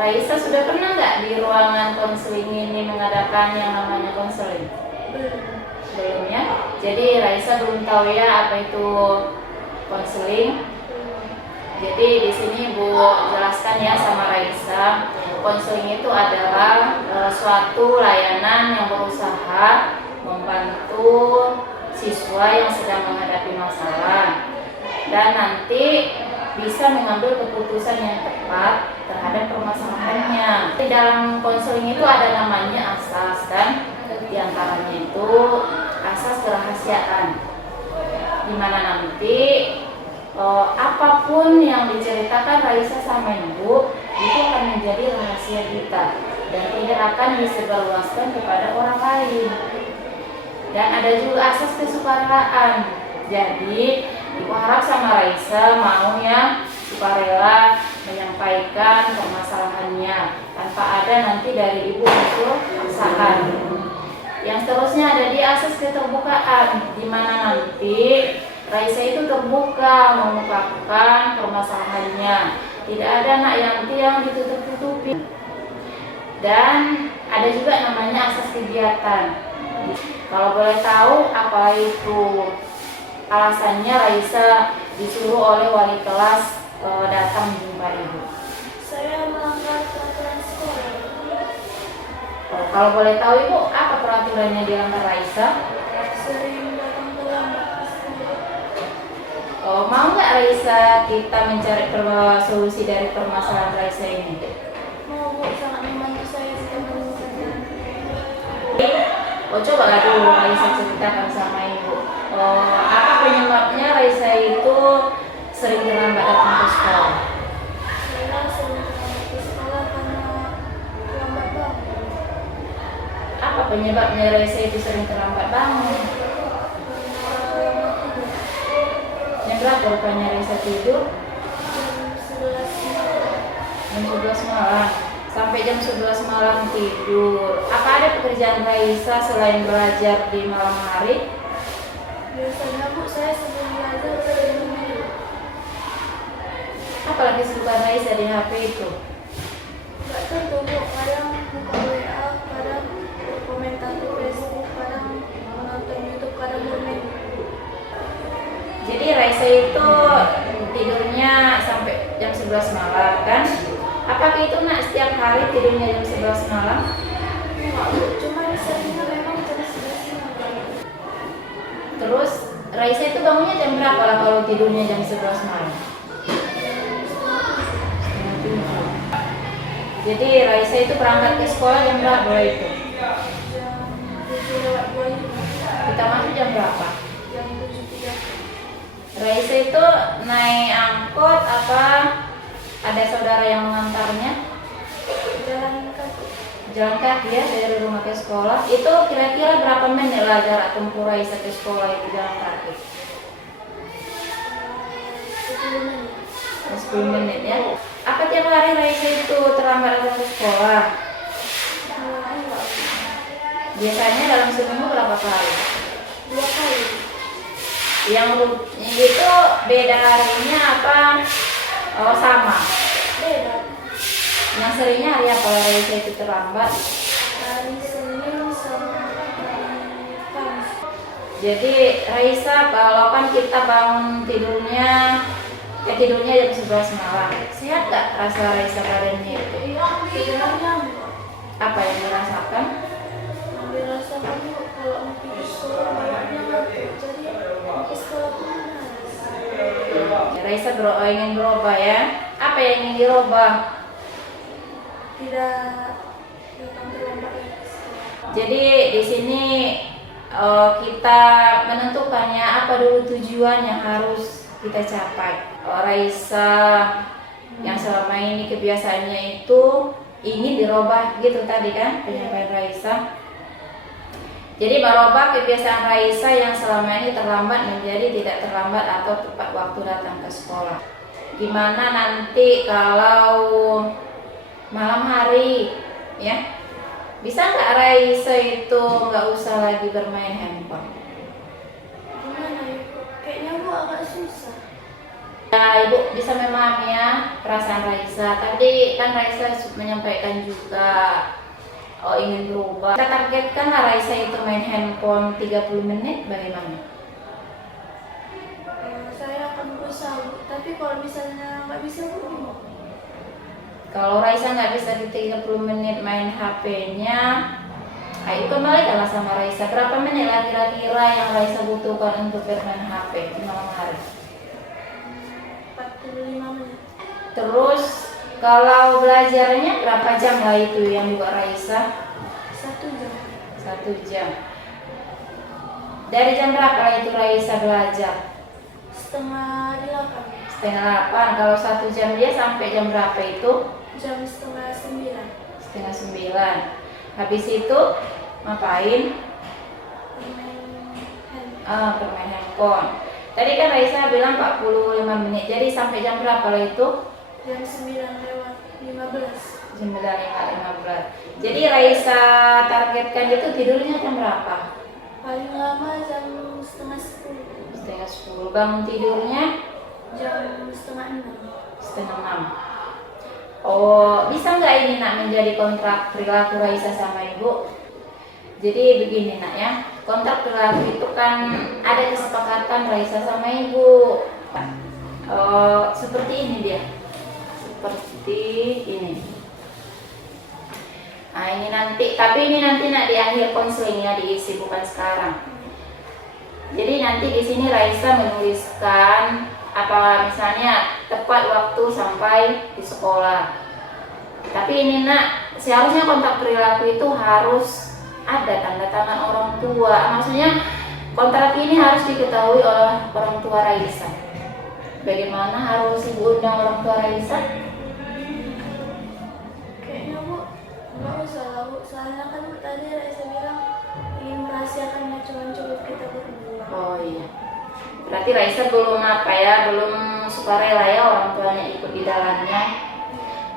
Raisa sudah pernah nggak di ruangan konseling ini mengadakan yang namanya konseling? Belum ya? Jadi Raisa belum tahu ya apa itu konseling. Jadi di sini Bu jelaskan ya sama Raisa, konseling itu adalah suatu layanan yang berusaha membantu siswa yang sedang menghadapi masalah dan nanti bisa mengambil keputusan yang tepat terhadap permasalahannya. Di dalam konseling itu ada namanya asas, dan diantaranya itu asas kerahasiaan, di mana nanti apapun yang diceritakan Raisa sama Ibu itu akan menjadi rahasia kita dan tidak akan disebarluaskan kepada orang lain. Dan ada juga asas kesukarelaan. Jadi Ibu harap sama Raisa mau ya sukarela menyampaikan permasalahannya tanpa ada nanti dari Ibu unsur paksaan. Yang seterusnya ada di asas keterbukaan, di mana nanti Raisa itu terbuka mengungkapkan permasalahannya. Tidak ada nanti yang ditutup-tutupi. Dan ada juga namanya asas kegiatan. Kalau boleh tahu apa itu alasannya Raisa disuruh oleh wali kelas datang jumpa Ibu? Saya melanggar peraturan sekolah. Kalau boleh tahu Ibu, apa peraturannya dilanggar Raisa? Sering datang terlambat ke sekolah. Mau nggak Raisa kita mencari solusi dari permasalahan Raisa ini? Mau Bu, sangat membantu saya setiap menemukan jalan. Coba dulu Raisa ceritakan sama Ibu. Apa penyebabnya Raisa itu sering terlambat datang ke sekolah? Saya sering terlambat ke sekolah karena terlambat bangun. Apa penyebabnya Raisa itu sering terlambat bangun? Jam berapa rupanya Raisa tidur? Jam 11 malam. Jam 11 malam. Sampai jam 11 malam tidur. Apa ada pekerjaan Raisa selain belajar di malam hari? Biasanya Bu, saya sebelum belajar sering minum. Apalagi kesibukan Raisa di HP itu? Gak tentu Bu, kadang buka WA, kadang berkomentar di Facebook, kadang menonton YouTube, kadang bermain. Jadi Raisa itu tidurnya sampai jam 11 malam kan? Apakah itu nak setiap hari tidurnya jam 11 malam? Enggak Bu, cuma seringnya memang jam 11 malam. Terus Raisa itu bangunnya jam berapa lah kalau tidurnya jam 11 malam? Setengah tujuh. Jadi Raisa itu berangkat ke sekolah jam berapa itu? Jam 7:25. Kita masuk jam berapa? Jam 7:30. Raisa itu naik angkot apa ada saudara yang mengantarnya? Jalan kaki. Jalan kaki ya dari rumah ke sekolah. Itu kira-kira berapa menit lah jarak tempuh Raisa ke sekolah itu jalan kaki? 10 menit. 10 menit ya. Apa tiap hari Raisa itu terlambat datang ke sekolah? Enggak. Biasanya dalam seminggu berapa kali? 2 kali. Yang itu beda harinya apa? Oh sama. Beda. Yang seringnya hari apa Raisa itu terlambat? Hari Senin sama hari Kamis. Jadi Raisa kalau kan kita bangun tidurnya jam 11 malam. Sehat gak rasa Raisa badannya itu? Sebenarnya enggak. Apa yang dirasakan? Ambil rasa kamu kalau mau pergi sekolah banyaknya ngantuk. Jadi mau ke sekolah pun malas. Raisa ingin berubah ya. Apa yang ingin dirubah? Tidak datang terlambat lagi ke sekolah. Jadi di sini kita menentukannya apa dulu tujuan yang harus kita capai. Raisa yang selama ini kebiasaannya itu ingin dirubah gitu tadi kan penyampaian Raisa. Jadi merubah kebiasaan Raisa yang selama ini terlambat menjadi tidak terlambat atau tepat waktu datang ke sekolah. Gimana nanti kalau malam hari ya? Bisa nggak Raisa itu nggak usah lagi bermain handphone? Gimana ya? Kayaknya Bu agak susah. Ya, Ibu bisa memahami ya perasaan Raisa. Tadi kan Raisa menyampaikan juga ingin berubah. Kita targetkan Raisa itu main handphone 30 menit, bagaimana? Saya akan berusaha, Bu. Tapi kalau misalnya nggak bisa, Bu, gimana? Kalau Raisa nggak bisa di 30 menit main HP-nya, ayo kembalikanlah sama Raisa. Berapa menit lah kira-kira yang Raisa butuhkan untuk bermain HP di malam hari? 45 menit. Terus kalau belajarnya berapa jam lah itu yang dibuat Raisa? 1 jam. 1 jam. Dari jam berapa lah itu Raisa belajar? Setengah 8. Setengah 8. Kalau 1 jam dia sampai jam berapa itu? Jam setengah 9. Setengah 9. Habis itu ngapain? Bermain handphone. Tadi kan Raisa bilang 45 menit. Jadi sampai jam berapa lah itu? Jam 9:15. Jam 9:15. Jadi Raisa targetkan itu tidurnya jam berapa? Paling lama jam setengah 10. Setengah 10. Bangun tidurnya? Jam setengah 6. Setengah 6. Oh, bisa nggak ini nak menjadi kontrak perilaku Raisa sama Ibu? Jadi begini nak ya, kontrak perilaku itu kan ada kesepakatan Raisa sama Ibu. Seperti ini dia, seperti ini. Nah ini nanti, tapi ini nanti nak di akhir konselingnya diisi, bukan sekarang. Jadi nanti di sini Raisa menuliskan apa misalnya tepat waktu sampai di sekolah. Tapi ini nak, seharusnya kontrak perilaku itu harus ada tanda tangan orang tua. Maksudnya kontrak ini harus diketahui oleh orang tua Raisa. Bagaimana harus Ibu undang orang tua Raisa? Kayaknya, Bu, nggak usah lah, Bu. Soalnya kan tadi Raisa bilang ingin merahasiakannya cuma kita berdua. Oh iya. Berarti Raisa belum belum sukarela ya orang tuanya ikut di dalamnya.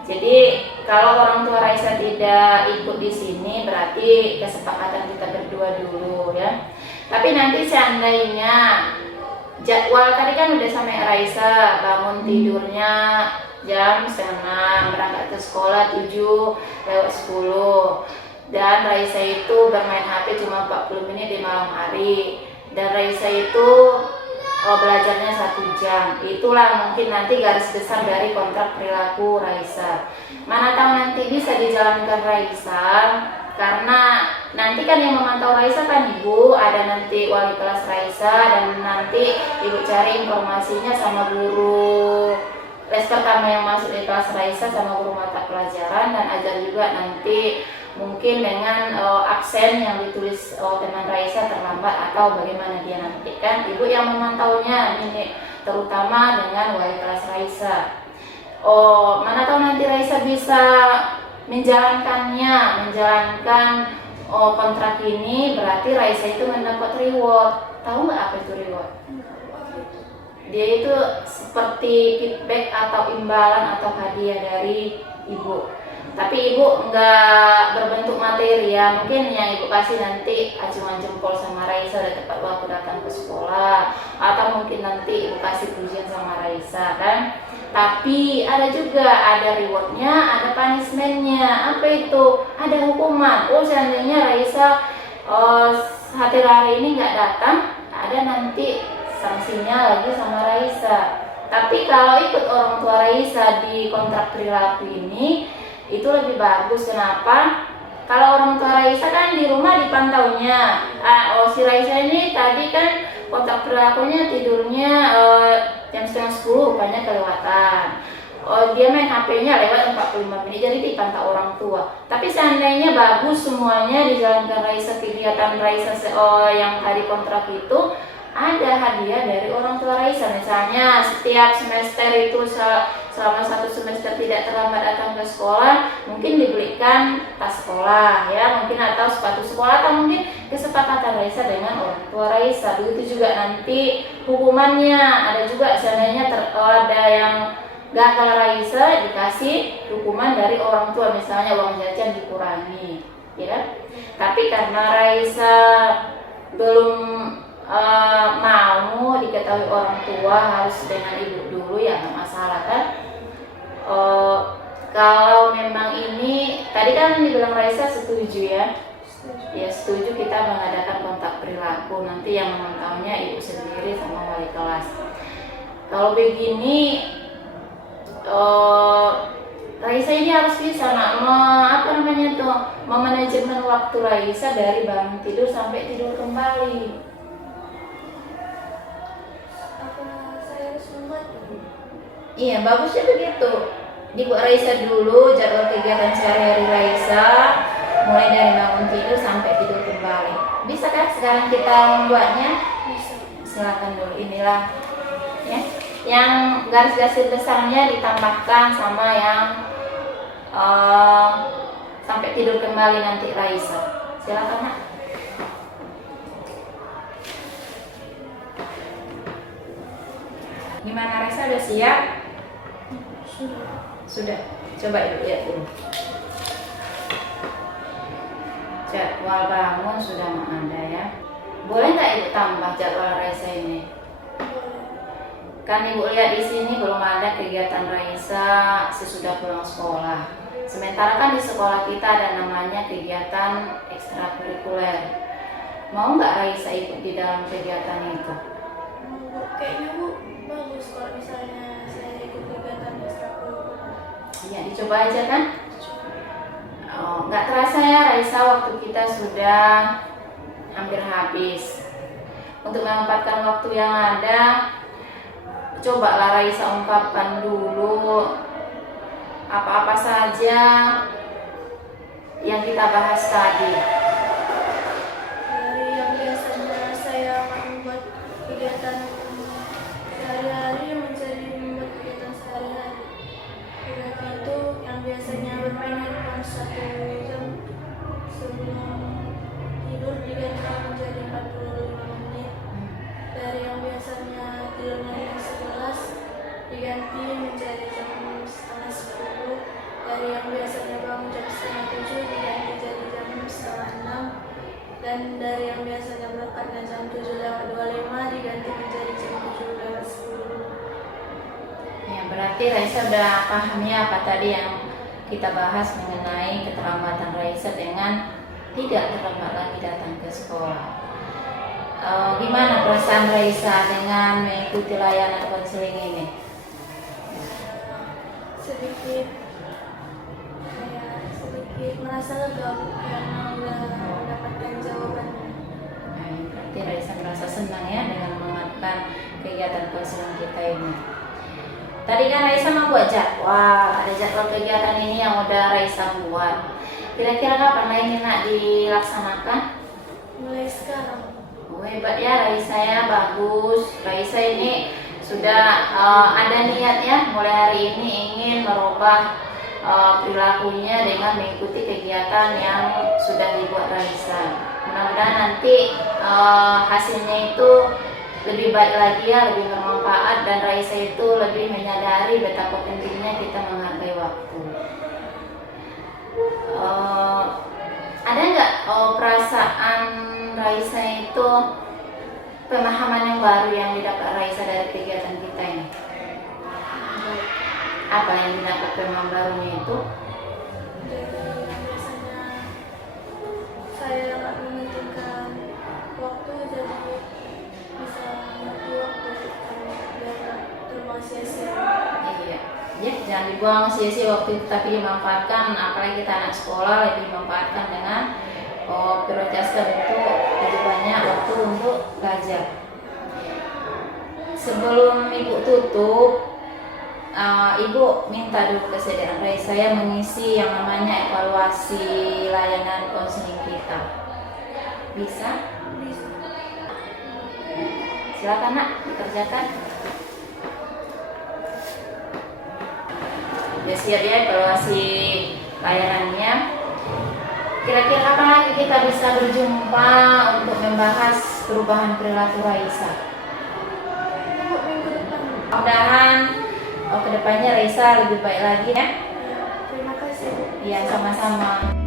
Jadi kalau orang tua Raisa tidak ikut di sini berarti kesepakatan kita berdua dulu ya. Tapi nanti seandainya jadwal tadi kan udah sama Raisa, bangun tidurnya jam 5:30, berangkat ke sekolah 7:10. Dan Raisa itu bermain HP cuma 40 menit di malam hari. Dan Raisa itu belajarnya 1 jam. Itulah mungkin nanti garis besar dari kontrak perilaku Raisa. Mana tahu nanti bisa dijalankan Raisa, karena nanti kan yang memantau Raisa kan Ibu, ada nanti wali kelas Raisa, dan nanti Ibu cari informasinya sama guru les pertama yang masuk di kelas Raisa, sama guru mata pelajaran, dan ajar juga nanti mungkin dengan absen yang ditulis teman Raisa terlambat atau bagaimana dia nanti kan Ibu yang memantaunya ini, terutama dengan wali kelas Raisa. Mana tahu nanti Raisa bisa menjalankan kontrak ini, berarti Raisa itu mendapat reward. Tahu nggak apa itu reward? Dia itu seperti feedback atau imbalan atau hadiah dari Ibu. Tapi Ibu nggak berbentuk materi ya, mungkin yang Ibu kasih nanti acungan jempol sama Raisa udah tepat waktu datang ke sekolah, atau mungkin nanti Ibu kasih pujian sama Raisa kan. Tapi ada juga, ada rewardnya, ada punishmentnya. Apa itu? Ada hukuman. Seandainya Raisa hari ini nggak datang, ada nanti sanksinya lagi sama Raisa. Tapi kalau ikut orang tua Raisa di kontrak perilaku ini, itu lebih bagus. Kenapa? Kalau orang tua Raisa kan di rumah dipantaunya. Si Raisa ini tadi kan kontrak perilakunya tidurnya jam 9:30, rupanya kelewatan. Dia main HP-nya lewat 45 menit, jadi dipantau orang tua. Tapi seandainya bagus semuanya dijalankan Raisa, kegiatan Raisa yang hari kontrak itu, ada hadiah dari orang tua Raisa. Misalnya setiap semester itu selama 1 semester tidak terlambat datang ke sekolah, mungkin dibelikan tas sekolah ya, mungkin atau sepatu sekolah, atau mungkin kesepakatan Raisa dengan orang tua Raisa. Begitu juga nanti hukumannya, ada juga seandainya ada yang gagal Raisa, dikasih hukuman dari orang tua, misalnya uang jajan dikurangi ya. Tapi karena Raisa belum mau diketahui orang tua, harus dengan Ibu dulu, dulu ya nggak masalah kan. Kalau memang ini tadi kan dibilang Raisa setuju ya. Ya setuju kita mengadakan kontak perilaku, nanti yang memantaunya ibu sendiri sama wali kelas. Kalau begini Raisa ini harus bisa memanajemen waktu Raisa dari bangun tidur sampai tidur kembali. Apa saya harus membuat? Iya, bagusnya begitu. Dibuat Raisa dulu jadwal kegiatan sehari-hari Raisa, mulai dari bangun tidur sampai tidur kembali. Bisa kan sekarang kita membuatnya? Bisa. Silakan dulu, inilah ya. Yang garis-garis besarnya ditambahkan sama yang sampai tidur kembali nanti Raisa. Silakan Nak. Gimana Raisa, udah siap? Sudah. Coba ibu lihat dulu. Jadwal bangun sudah ada ya. Boleh nggak ibu tambah jadwal Raisa ini? Kan ibu lihat di sini belum ada kegiatan Raisa sesudah pulang sekolah. Sementara kan di sekolah kita ada namanya kegiatan ekstrakurikuler. Mau nggak Raisa ikut di dalam kegiatan itu? Kayaknya Bu bagus kalau misalnya saya ikut kegiatan ekstrakurikuler. Ya dicoba aja kan. Nggak terasa ya Raisa, waktu kita sudah hampir habis. Untuk memanfaatkan waktu yang ada, cobalah Raisa ungkapkan dulu apa-apa saja yang kita bahas tadi. Dari yang biasanya saya membuat kegiatan sehari-hari menjadi membuat kegiatan sehari-hari. Kegiatan itu yang biasanya bermain handphone 1 jam sebelum tidur diganti menjadi 45 menit. Dari yang biasanya tidurnya jam 11 diganti menjadi jam setengah 10. Dari yang biasanya bangun jam setengah 7 diganti jadi jam setengah 6. Dan dari yang biasanya berangkatnya jam 7:25 diganti menjadi jam 7:10. Ya, berarti Raisa udah paham ya apa tadi yang kita bahas mengenai keterlambatan Raisa dengan tidak terlambat lagi datang ke sekolah. Gimana perasaan Raisa dengan mengikuti layanan konseling ini? Sedikit merasa lega Bu, karena udah mendapatkan jawabannya. Nah, berarti Raisa merasa senang ya dengan melakukan kegiatan konseling kita ini. Tadi kan Raisa mau buat jadwal, ada jadwal kegiatan ini yang udah Raisa buat. Kira-kira kapan ini Nak dilaksanakan? Mulai sekarang. Hebat ya Raisa ya, bagus. Raisa ini sudah ada niat ya, mulai hari ini ingin merubah perilakunya dengan mengikuti kegiatan yang sudah dibuat Raisa. Mudah-mudahan nanti hasilnya itu lebih baik lagi ya, lebih bermanfaat, dan Raisa itu lebih menyadari betapa pentingnya kita menghargai waktu. Ada nggak perasaan Raisa itu, pemahaman yang baru yang didapat Raisa dari kegiatan kita ini? Apa yang didapat pemahaman barunya itu? Jadi yang biasanya saya nggak mementingkan waktu, jadi bisa mengerti waktu biar nggak terbuang sia-sia. Iya, ya jangan dibuang sia-sia waktu itu, tapi dimanfaatkan. Apalagi kita anak sekolah, lebih dimanfaatkan dengan prioritaskan itu lebih banyak waktu untuk belajar. Sebelum ibu tutup, ibu minta dulu kesediaan Raisa saya mengisi yang namanya evaluasi layanan konseling kita. Bisa? Bisa. Silakan Nak, dikerjakan. Udah siap ya evaluasi layanannya. Kira-kira kapan lagi kita bisa berjumpa untuk membahas perubahan perilaku Raisa? Minggu depan. Mudah-mudahan kedepannya Raisa lebih baik lagi ya. Ya, terima kasih. Iya, sama-sama.